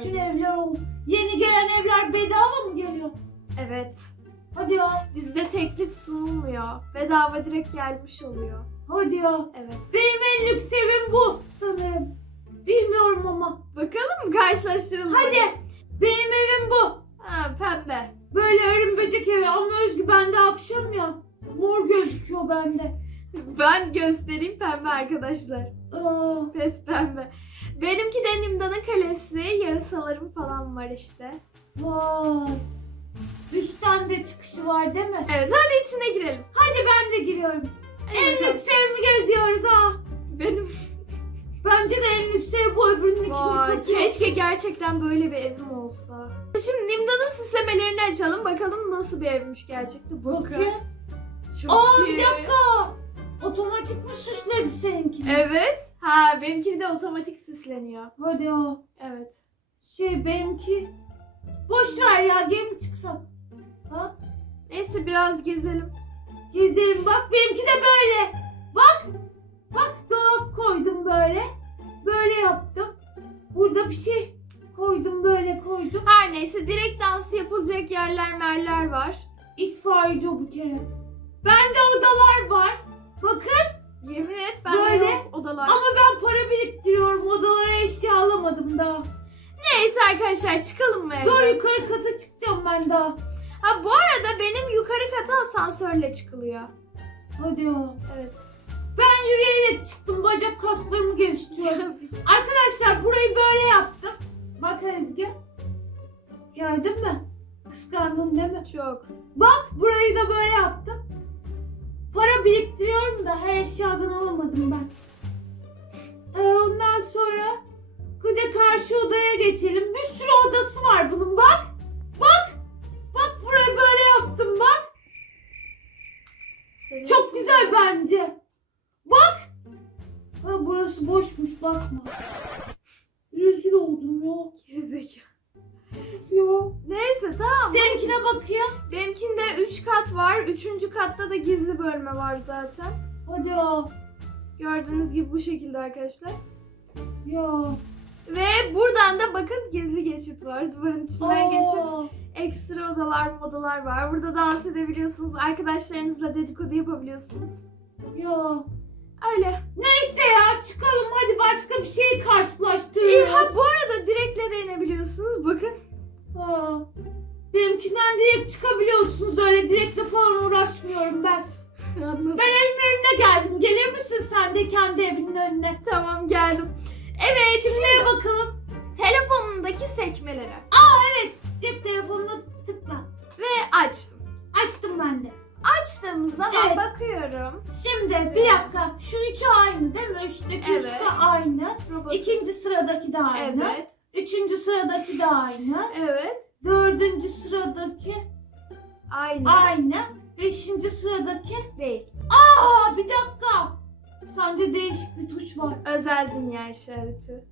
Bütün evler oldu. Yeni gelen evler bedava mı geliyor? Evet. Hadi ya. Bizde teklif sunulmuyor. Bedava direkt gelmiş oluyor. Hadi ya. Evet. Benim en lüks evim bu sanırım. Bilmiyorum ama. Bakalım mı karşılaştıralım. Hadi. Benim evim bu. Ha pembe. Böyle örümcek evi ama Özgü bende akşam ya. Mor gözüküyor bende. Ben göstereyim pembe arkadaşlar. Aa, Pes pembe. Benimki de Nimda'nın kalesi. Yarasalarım falan var işte. vay. Üstten de çıkışı var değil mi? Evet hadi içine girelim. Hadi ben de giriyorum. Hadi En bakalım. lüks evimi geziyoruz ha. Benim Bence de en lüks ev bu öbürünün ikinci Vay, katı. keşke gerçekten böyle bir evim olsa. Şimdi Nimda'nın süslemelerini açalım. Bakalım nasıl bir evmiş gerçekten. Bakın. Bakayım. Çok Aa iyi. bir dakika. Otomatik mi süsledi seninki? Evet. Ha benimki de otomatik süsleniyor. Hadi ya. Evet. Şey benimki. Boş ver ya gemi çıksak. Bak Neyse biraz gezelim. gezelim bak benimki de böyle. Bak. Bak dolap koydum böyle. Böyle yaptım. Burada bir şey koydum böyle koydum. Her neyse direkt dans yapılacak yerler merler var. İtfaiyeci o bir kere. Bende odalar var. Bakın Yemin et ben Böyle. yok odalar. ama ben para biriktiriyorum. Odalara eşya alamadım daha. Neyse arkadaşlar çıkalım mı Dur evden? yukarı kata çıkacağım ben daha. Ha bu arada benim yukarı kata asansörle çıkılıyor. Hadi ya. Evet. Ben yürüyerek çıktım. Bacak kaslarımı geliştiriyorum. Arkadaşlar burayı böyle yaptım. Bak Ezgi. Gördün mü? Kıskandın değil mi? Çok. Bak burayı da böyle yaptım. Para biriktiriyorum da her eşyadan alamadım ben. Ee, ondan sonra bir de karşı odaya geçelim. Bir sürü odası var bunun bak. Bak. Bak burayı böyle yaptım bak. Senin Çok güzel bence. Bak. Ha, burası boşmuş bakma. Rezil oldum ya. Gerizekalı. Ya. Neyse tamam. Seninkine bakayım. Benimkinde 3 kat var. 3. katta da gizli bölme var zaten. Hadi ya. Gördüğünüz gibi bu şekilde arkadaşlar. Ya. Ve buradan da bakın gizli geçit var. Duvarın içinden geçip Aa. ekstra odalar modalar var. Burada dans edebiliyorsunuz. Arkadaşlarınızla dedikodu yapabiliyorsunuz. Ya. Öyle. Neyse ya çıkalım hadi başka bir İyi karşılaştırıyoruz. ha bu arada direkle de inebiliyorsunuz. Bakın. Aa. Benimkinden direkt çıkabiliyorsunuz öyle direktle falan uğraşmıyorum ben. Anladım. Ben evimin önüne geldim. Gelir misin sen de kendi evinin önüne? Tamam geldim. Evet Şimdi bakalım? telefonundaki sekmelere. Cep telefonuna tıkla. Ve açtım. Açtım ben de. Açtığımız zaman Evet. bakıyorum. Şimdi bir dakika. Şu üçü aynı değil mi? Üstteki Evet. üstte aynı. Robot. İkinci sıradaki de aynı. Evet. Üçüncü sıradaki de aynı. Evet. Dördüncü sıradaki Aynı. aynı. Beşinci sıradaki. Değil. Aa bir dakika. Sende değişik bir tuş var. Özel dünya işareti.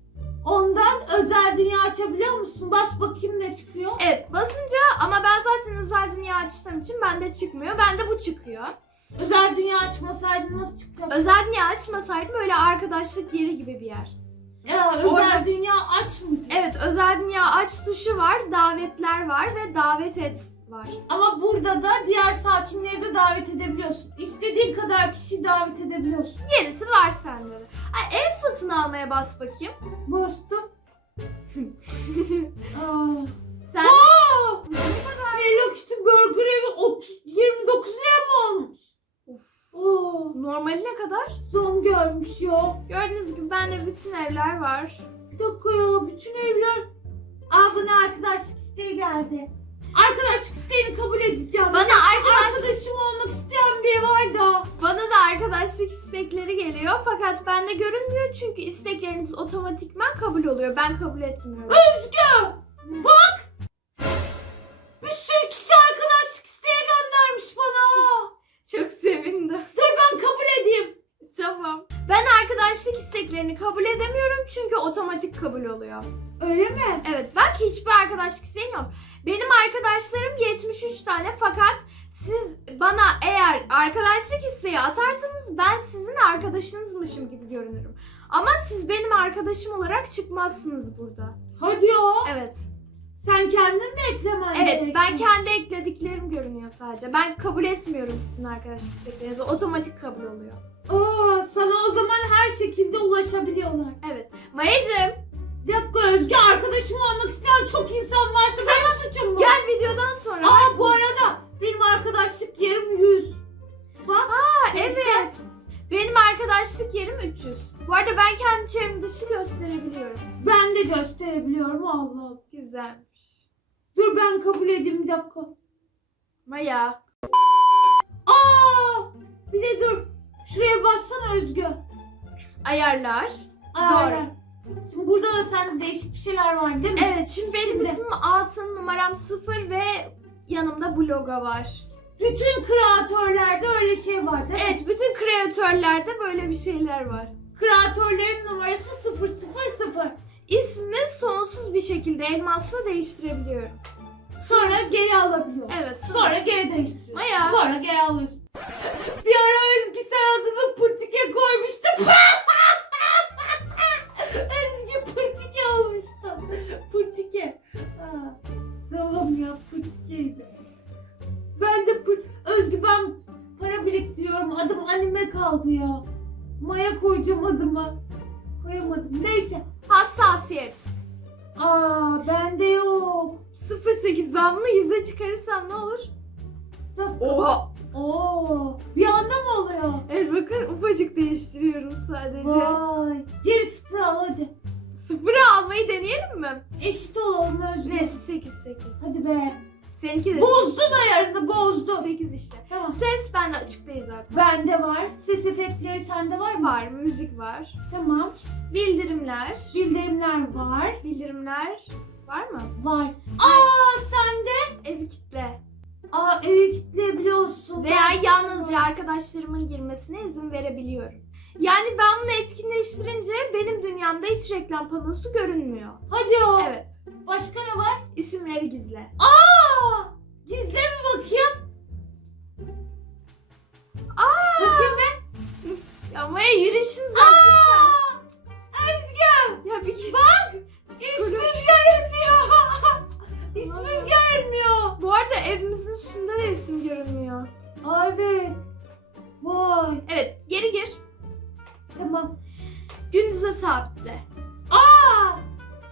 Ondan özel dünya açabiliyor musun? Bas bakayım ne çıkıyor. Evet basınca ama ben zaten özel dünya açtığım için bende çıkmıyor. Bende bu çıkıyor. Özel dünya açmasaydın nasıl çıkacak? Özel dünya açmasaydım böyle arkadaşlık yeri gibi bir yer. Ya, özel Orada- dünya aç mı? Evet özel dünya aç tuşu var, davetler var ve davet et var. Ama burada da diğer sakinleri de davet edebiliyorsun. İstediğin kadar kişi davet edebiliyorsun. Gerisi var sende de. Ay, ev satın almaya bas bakayım. Bostum. Aa. Sen Aa! Hello Kitty Burger evi 30, 29 lira mı olmuş? Normali ne kadar? Zam gelmiş ya. Gördüğünüz gibi bende bütün evler var. Bir dakika bütün evler. Aa bana arkadaşlık isteği geldi. Arkadaşlık isteğini kabul edeceğim. Bana Bir dakika, arkadaş- Arkadaşım olmak isteyen biri var da. Bana da arkadaşlık istekleri geliyor fakat bende görünmüyor çünkü istekleriniz otomatikman kabul oluyor. Ben kabul etmiyorum. Özgü! Bana isteklerini kabul edemiyorum çünkü otomatik kabul oluyor. Öyle mi? Evet bak hiçbir arkadaşlık isteğim yok. Benim arkadaşlarım 73 tane fakat siz bana eğer arkadaşlık isteği atarsanız ben sizin arkadaşınızmışım gibi görünürüm. Ama siz benim arkadaşım olarak çıkmazsınız burada. Hadi ya. Evet. Sen kendin mi eklemen Evet gerekli? ben kendi eklediklerim görünüyor sadece. Ben kabul etmiyorum sizin arkadaşlık isteklerinizi. Otomatik kabul oluyor. Aa, sana o zaman her şekilde ulaşabiliyorlar. Evet. Mayacım Bir dakika Özgü arkadaşım olmak isteyen çok insan varsa benim suçum mu? gel videodan sonra. Aa bu arada benim arkadaşlık yerim 100. Bak. Senin evet. kaç? Benim arkadaşlık yerim 300. Bu arada ben kendi çevrem dışı gösterebiliyorum. Ben de gösterebiliyorum Allah. Güzelmiş. Dur ben kabul edeyim bir dakika. Maya. Aa! Bir de dur. Şuraya bassana Özgü. Ayarlar. Aynen. Şimdi burada da sende değişik bir şeyler var değil mi? Evet şimdi benim Şimdi. ismim Altın numaram 0 ve yanımda bloga var. Bütün kreatörlerde öyle şey var değil mi? Evet bütün kreatörlerde böyle bir şeyler var. Kreatörlerin numarası 000. İsmi sonsuz bir şekilde elmasla değiştirebiliyorum. Sonra geri alabiliyorsun. Evet. Sonra geri değiştiriyorsun. Maya. Sonra geri alıyorsun. Bir ara sen adını Pırtike koymuştun. Özgü Pırtike olmuştun. Pırtike. Tamam ya Pırtike'ydi. Ben de pır... Özgü ben para biriktiriyorum. Adım anime kaldı ya. Maya koyacağım adımı. Koyamadım. Neyse. Hassasiyet. Aa bende yok. 08 ben bunu yüze çıkarırsam ne olur? Dakika. Oha. Oo, bir anda mı oluyor? Evet bakın ufacık değiştiriyorum sadece. Vay. Geri sıfır al hadi. Sıfırı almayı deneyelim mi? Eşit olalım Özgür. Neyse 8 8. Hadi be. Seninki de Bozdun ayarını bozdun. 8 işte. Tamam. Ses bende açık değil zaten. Bende var. Ses efektleri sende var mı? Var, müzik var. Tamam. Bildirimler. Bildirimler var. Bildirimler var mı? Var. Aa sende. Evi kitle. Aa evi kilitleyebiliyorsun. Veya Ben- yalnızca arkadaşlarımın girmesine izin verebiliyorum. Yani ben bunu etkinleştirince benim dünyamda hiç reklam panosu görünmüyor. Hadi o. Evet. Başka ne var? İsimleri gizle. Aa! Gizle mi bakayım? Aa! Bakayım ben. Ya Maya yürüyüşün zaten. Aa! Özgür. Ya bir git. İsmim görünmüyor. İsmim görünmüyor. Bu arada evimizin üstünde de isim görünmüyor. Aa, evet. Vay. Evet geri gir. Tamam. Gündüze sabitle. Aa!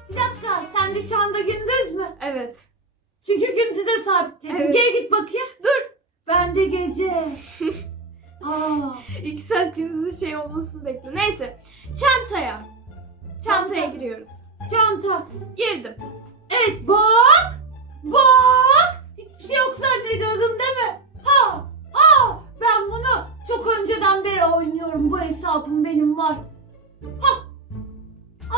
Bir dakika. Sen de şu anda gündüz mü? Evet. Çünkü gündüze sabitledim. Evet. Geri git bakayım. Dur. Ben de gece. Aa. İki saat gündüzün şey olmasını bekle. Neyse. Çantaya. Çantaya Çanta. giriyoruz. Çanta. Girdim. Evet bak. Bak. Hiçbir şey yok zannediyordum değil mi? Ha. Ha. Ben bunu çok önceden beri oynuyorum. Bu hesabım benim var. Ha.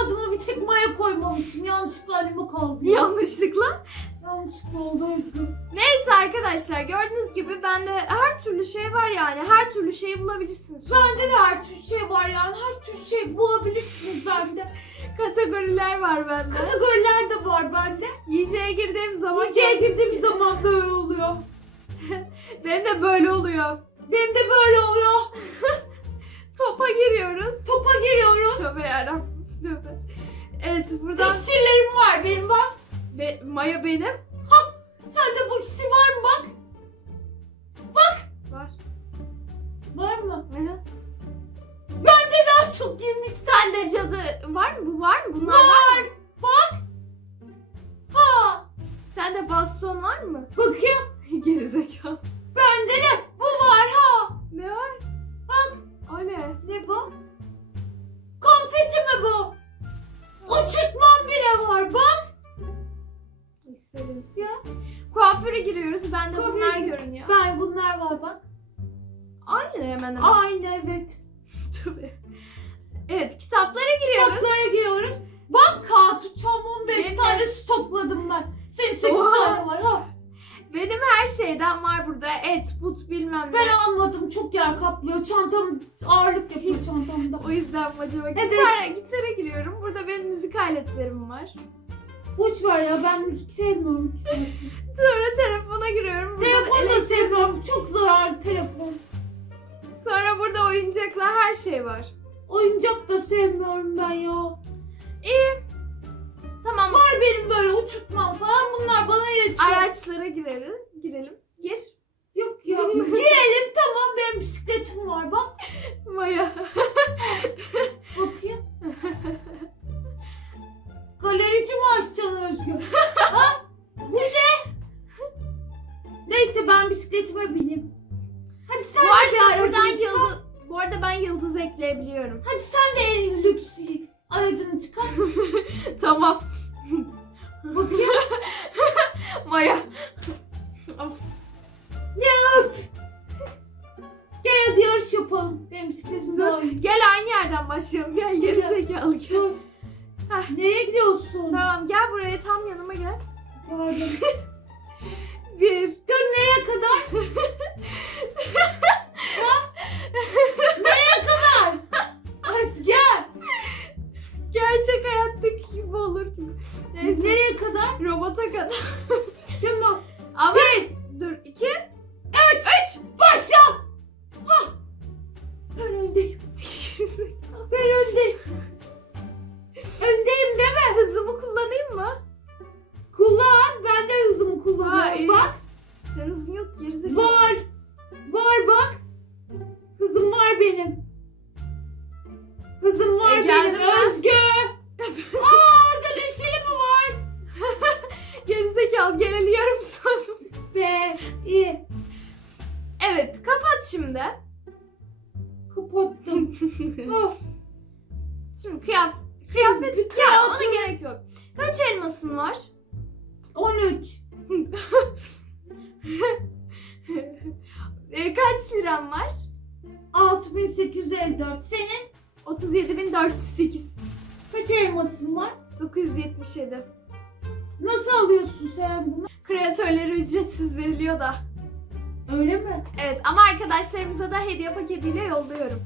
Adıma bir tek maya koymamışım. Yanlışlıkla anime kaldı. ya. Yanlışlıkla. Yanlışlıkla oldu Özgür. Neyse arkadaşlar gördüğünüz gibi bende her türlü şey var yani. Her türlü şeyi bulabilirsiniz. Bende de her tür şey var yani. Her tür şey bulabilirsiniz bende. Kategoriler var bende. Kategoriler de var bende. Yiyeceğe girdiğim zaman Yiyeceğe girdiğim zaman böyle oluyor. Benim de böyle oluyor. Benim de böyle oluyor. Topa giriyoruz. Topa giriyoruz. Tövbe yarabbim. Tövbe. Evet buradan bak. Maya benim. Evet kitaplara giriyoruz. Kitaplara giriyoruz. Bak kağıt uçağım 15 Benim de- tane topladım ben. Senin 8 Oha. tane var ha. Benim her şeyden var burada. Et, but bilmem ne. Ben almadım çok yer kaplıyor. Çantam ağırlık yapıyor çantamda. O yüzden mi acaba? Evet. Gitara, gitara giriyorum. Burada benim müzik aletlerim var. Boş ver ya ben müzik sevmiyorum. ki. Sonra telefona giriyorum. Burada da sevmiyorum. Çok zararlı telefon. Sonra burada oyuncaklar her şey var. Oyuncak da sevmiyorum ben ya. İyi. Tamam. Var benim böyle uçurtmam falan bunlar bana yetiyor. Araçlara girelim. Girelim. Gir. Yok ya. Girelim tamam benim bisikletim var bak. Maya. Bakayım. Galerici mi açacaksın Özgür? ha? Bu ne? Neyse ben bisikletime bineyim. Hadi sen Bu de bir arada buradan çıkar. yıldız... Bu arada ben yıldız ekleyebiliyorum. Hadi sen de en lüks aracını çıkar. tamam. Bakayım. Maya. of. Ya öf. Gel hadi yarış yapalım. Benim bisikletim daha iyi. Gel aynı yerden başlayalım. Gel geri Gel. zekalı gel. Dur. Heh. Nereye gidiyorsun? Tamam gel buraya tam yanıma gel. Geldim. Bir. Dur nereye kadar? Ha? Gibi olur gibi. Neyse. Nereye kadar? Robota kadar. Tamam. Ama Bir, dur iki. üç, üç. Başla. Hah. Ben öndeyim. Nasıl alıyorsun sen bunu? Kreatörlere ücretsiz veriliyor da. Öyle mi? Evet ama arkadaşlarımıza da hediye paketiyle yolluyorum.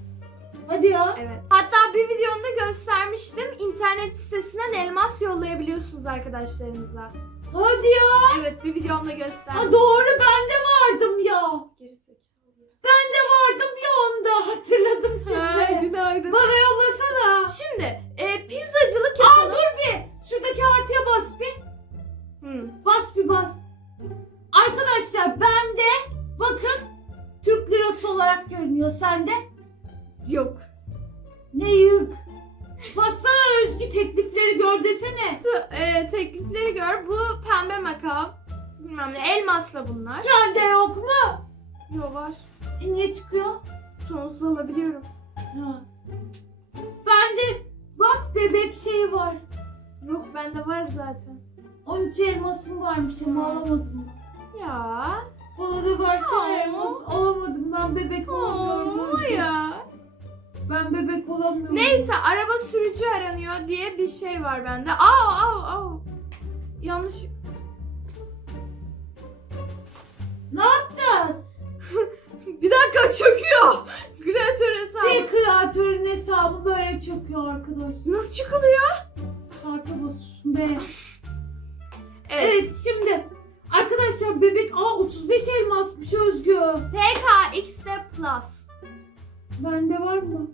Hadi ya. Evet. Hatta bir videomda göstermiştim. İnternet sitesinden elmas yollayabiliyorsunuz arkadaşlarınıza. Hadi ya. Evet bir videomda Ha, göstermiştim. doğru ben de vardım ya. Gerizekalı. Ben de vardım ya onda. Hatırladım Ha, şimdi. günaydın. Bana yollasana. Şimdi e, pizzacılık Aa yapalım. dur bir. Şuradaki artıya bas bir. Hı. Bas bir bas. Arkadaşlar bende bakın Türk lirası olarak görünüyor. Sende Yok. ne yık. Bassana Özgü teklifleri gör desene. T- e, teklifleri gör. Bu pembe makav. Bilmem ne. Elmasla bunlar. Sende yok mu? Yo var. E, niye çıkıyor? Sonsuz alabiliyorum. Ha. Bende bak bebek şeyi var. Yok bende var zaten. 13 elmasım varmış ama alamadım. Ya. Bana da versene Aa. elmas. Alamadım ben bebek olamıyorum. Oo, Özgü. ya. Ben bebek olamıyorum. Neyse araba sürücü aranıyor diye bir şey var bende. Aa aa aa. Yanlış. Ne yaptın? Bir dakika çöküyor. Kreatör hesabı. Bir kreatörün hesabı böyle çöküyor arkadaş. Nasıl çıkılıyor? Çarpı basıyorsun be. Evet. Evet şimdi arkadaşlar bebek aa 35 elmasmış Özgü. PKX'de Plus. Bende var mı?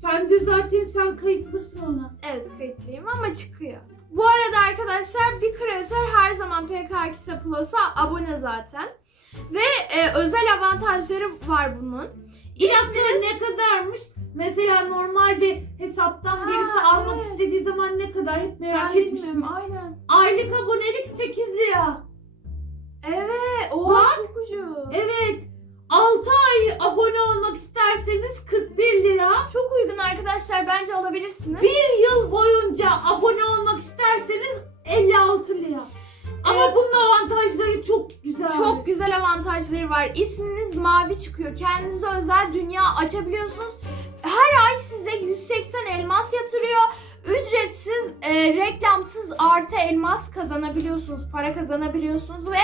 Sence zaten sen kayıtlısın ona. Evet kayıtlıyım ama çıkıyor. Bu arada arkadaşlar bir kreatör her zaman PKX Plus'a abone zaten. Ve e, özel avantajları var bunun. Bir dakika İsminiz ne kadarmış? Mesela normal bir hesaptan birisi almak evet. istediği zaman ne kadar hep merak ben etmişim. bilmiyorum aynen. Aylık abonelik 8 lira. Evet. O Bak. çok ucuz. Evet. 6 ay abone olmak isterseniz 41 lira. Çok uygun arkadaşlar. arkadaşlar bence alabilirsiniz. Bir yıl boyunca abone olmak isterseniz 56 lira. Ama Evet. bunun avantajları çok güzel. Çok güzel avantajları var. İsminiz mavi çıkıyor. Kendinize özel dünya açabiliyorsunuz. Her ay size 180 elmas yatırıyor. Ücretsiz, e, reklamsız artı elmas kazanabiliyorsunuz. Para kazanabiliyorsunuz ve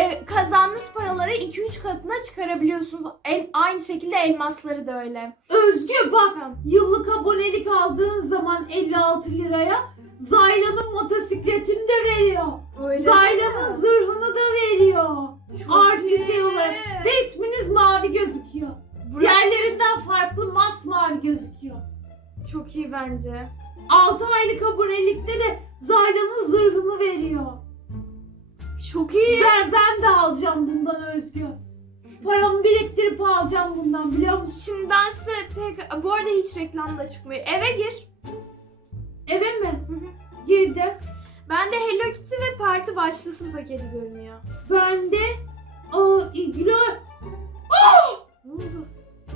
e, kazandığınız paraları 2-3 katına çıkarabiliyorsunuz. En, aynı şekilde elmasları da öyle. Özgü bak yıllık abonelik aldığın zaman 56 liraya Zayla'nın motosikletini de veriyor. Zayla'nın zırhını da veriyor. Artı şey olarak. Ve isminiz mavi gözüküyor. Diğerlerinden farklı masmavi gözüküyor. Çok iyi bence. 6 aylık abonelikte de Zayla'nın zırhını veriyor. Çok iyi. Ben, ben de alacağım bundan Özgü. Paramı biriktirip alacağım bundan biliyor musun? Şimdi ben size pek... Bu arada hiç reklamda çıkmıyor. Eve gir. Eve mi? Hı hı. Girdim. Bende Hello Kitty ve Parti Başlasın paketi görünüyor. Ben de aa, iglo... Ne oldu?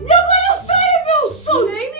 Ya bana söylemiyorsun. Neymiş? İglo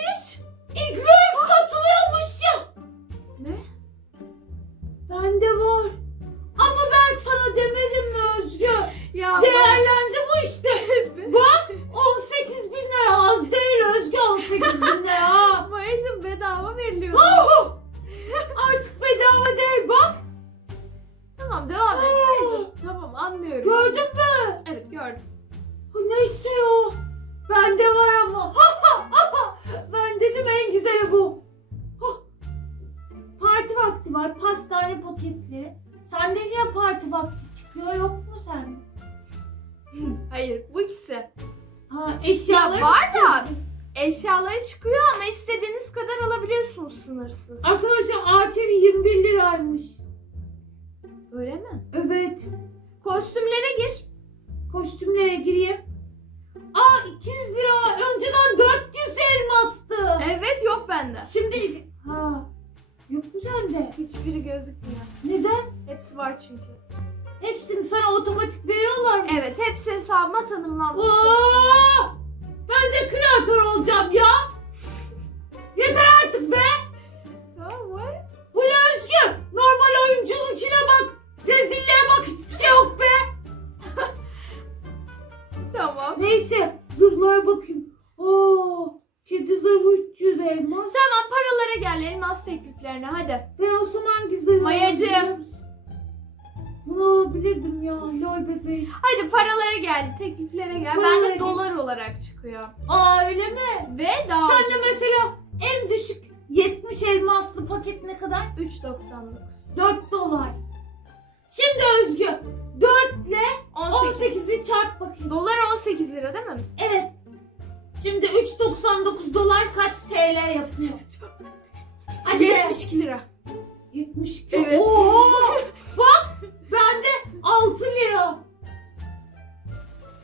Evet. Kostümlere gir. Kostümlere gireyim. Aa 200 lira. Önceden 400 elmastı. Evet yok bende. Şimdi ha yok mu sende? Hiçbiri gözükmüyor. Neden? Hepsi var çünkü. Hepsini sana otomatik veriyorlar mı? Evet hepsi hesabıma tanımlanmış. Oo! Ben de kreatör olacağım ya. Yeter artık be. Zırhlara bakayım. Oo, kedi zırhı 300 elmas. Tamam paralara gel elmas tekliflerine hadi. Ben olsam hangi zırhı musun? Bunu alabilirdim ya lol bebeğim. Hadi paralara gel tekliflere gel. Paralara Bende gel. dolar olarak çıkıyor. Aa öyle mi? Ve daha Sen de mesela en düşük 70 elmaslı paket ne kadar? 3.99. 4 dolar. Şimdi Özgü 4 ile 18. 18'i çarp bakayım. Dolar 18 lira değil mi? Evet. Şimdi 3.99 dolar kaç TL yapıyor? Hadi be. 72 lira. 72. Evet. Oha! Bak bende 6 lira.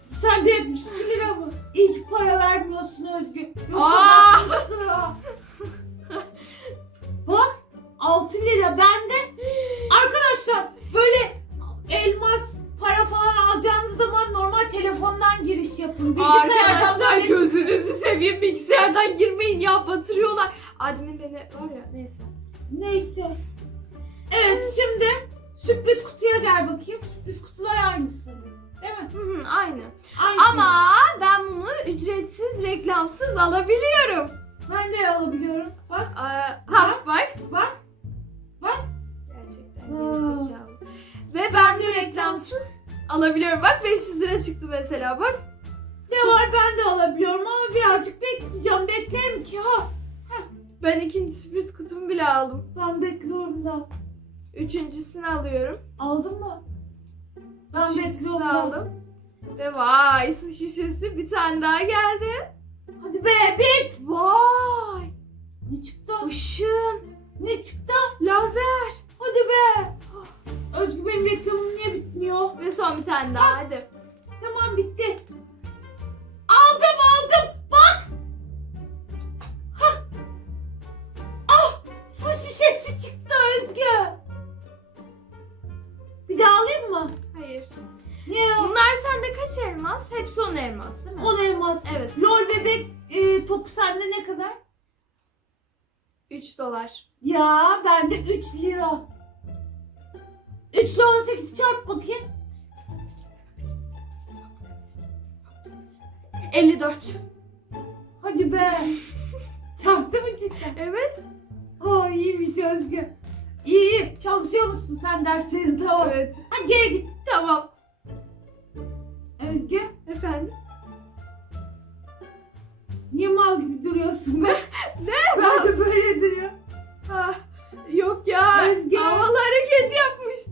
Sen de 72 lira mı? İlk para vermiyorsun Özgü. Yoksa Aa! 60 lira. Bak 6 lira bende. Arkadaşlar böyle elmas para falan alacağınız zaman normal telefondan giriş yapın. Bilgisayardan Arkadaşlar böyle gözünüzü seveyim bilgisayardan girmeyin ya batırıyorlar. Admin beni var ya neyse. Neyse. Evet şimdi sürpriz kutuya gel bakayım. Sürpriz kutular aynısı. Değil mi? Hı hı, Aynı. Aynı Ama ben bunu ücretsiz reklamsız alabiliyorum. Ben de alabiliyorum. Bak Aa, ha bak. bak. Gerçekten Aa. gerizekalı. Ve ben de reklamsız alabiliyorum. Bak 500 lira çıktı mesela bak. Ne var ben de alabiliyorum ama birazcık bekleyeceğim. Beklerim ki ha. Ben ikinci sürpriz kutumu bile aldım. Ben bekliyorum da. Üçüncüsünü alıyorum. Aldın mı? Ben Üçüncüsünü bekliyorum. da. aldım. Ve vay su şişesi bir tane daha geldi. Hadi be bit. Vay Ne çıktı? ışın, Ne çıktı? lazer Hadi be. Özgü benim reklamım niye bitmiyor? ve son bir tane daha hadi. Tamam bitti. Aldım aldım. Bak. Hah. Ah su şişesi çıktı Özgü. Bir daha alayım mı? Hayır. Niye? Bunlar sende kaç elmas? Hepsi 10 elmas değil mi? 10 elmas. Evet. Lol bebek e, topu sende ne kadar? 3 dolar. Ya bende 3 lira. 3 ile 18 çarp bakayım. 54. Hadi be. Çarptı mı cidden? Evet. Aa iyiymiş Özgü. İyi iyi. Çalışıyor musun sen derslerini tamam. Evet. Hadi geri git. Tamam. Özgü Efendim? niye mal gibi duruyorsun be? Ne? Ben de böyle duruyor.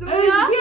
Özgür.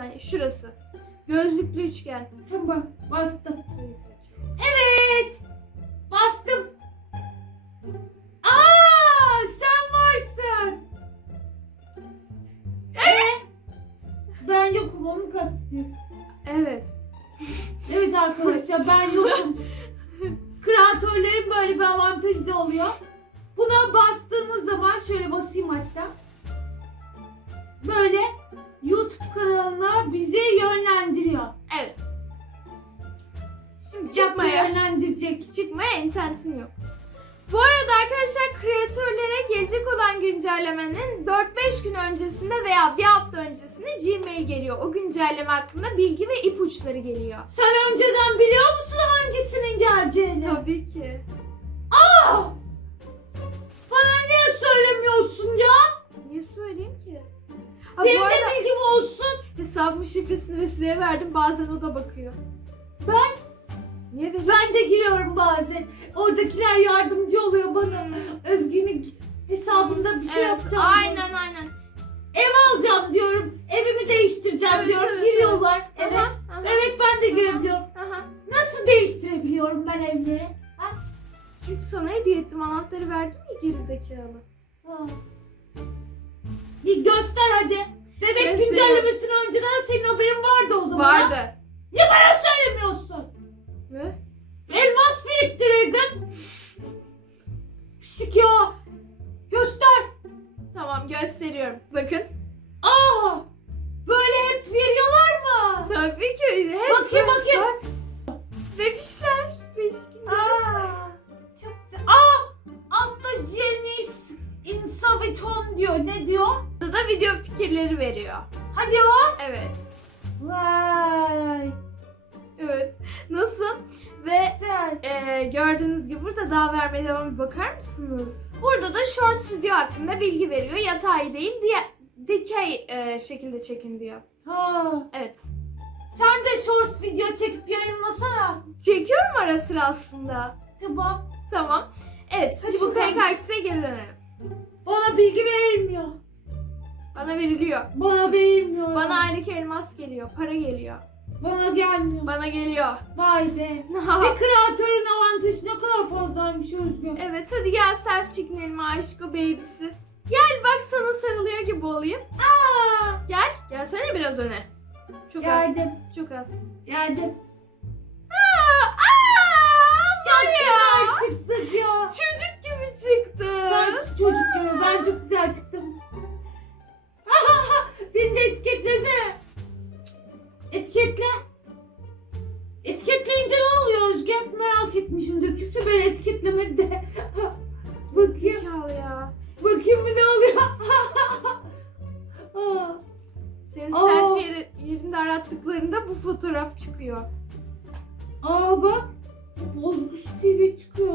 Saniye. Şurası. Gözlüklü üçgen. Tamam. Bastım. Hakkında bilgi ve ipuçları geliyor. Sen önceden biliyor musun hangisinin geleceğini? Tabii ki. Aa! Bana niye söylemiyorsun ya? Niye söyleyeyim ki? Ha, Benim bu de arada bilgim olsun. hesabımın şifresini Vesile'ye verdim. Bazen o da bakıyor. Ben Niye veriyorsun? ben de giriyorum bazen. Oradakiler yardımcı oluyor bana. Hmm. Özgün'ün hesabında bir şey Evet, yapacağım. aynen aynen. Ev alacağım diyorum. Evimi değiştireceğim Evet, diyorum. evet, Giriyorlar. Evet. Aha, aha, Evet ben de girebiliyorum. aha. Nasıl değiştirebiliyorum ben evleri? Çünkü sana hediye ettim. Anahtarı verdim ya geri zekalı. Ha. Bir göster hadi. Bebek güncellemesini önceden senin haberin vardı o zaman. ha? Vardı. Niye bana söylemiyorsun? Ne? Elmas biriktirirdim. Pişik ya. Gösteriyorum. Bakın. Aa. Böyle hep veriyorlar mı? Tabii ki. Hep Bakayım, bak- bakayım. bak. Bebişler. Beşkin. Aa. Çok güzel. Aa. Altta Jenis Insaveton diyor. Ne diyor? Burada da video fikirleri veriyor. Hadi o. Evet. Vay. Evet. Nasıl? Ve Güzel. e, gördüğünüz gibi burada daha vermeye devam bir bakar mısınız? Burada da short video hakkında bilgi veriyor. Yatay değil diye dikey e, şekilde çekin diyor. Ha. Evet. Sen de shorts video çekip yayınlasana. Çekiyorum ara sıra aslında. Tamam. Tamam. Evet. Hadi Şimdi bakalım. PKX'e geri dönelim. Bana bilgi verilmiyor. Bana veriliyor. Bana verilmiyor. Bana aylık elmas geliyor. Para geliyor. Bana gelmiyor. Bana geliyor. Vay be. Bir kreatörün avantajı ne kadar fazlaymış Özgür. evet hadi gel selfie çekinelim aşko babysi. Gel bak sana sarılıyor gibi olayım. Aa, Gel. Gelsene biraz öne. Çok az. geldim. Çok az. Geldim. Aa, aa, Çok çıktık ya. Çocuk gibi çıktı. Sen çocuk gibi ben çok güzel çıktım. Beni de etiketlesene. Etiketle. Etiketleyince ne oluyor Özge? Hep merak etmişimdir. Kimse beni etiketlemedi de. bakayım. Zekalı ya. Bakayım bir ne oluyor. Aa, Senin Aa. selfie yeri- yerinde arattıklarında bu fotoğraf çıkıyor. Aa bak. Bozgus TV çıkıyor.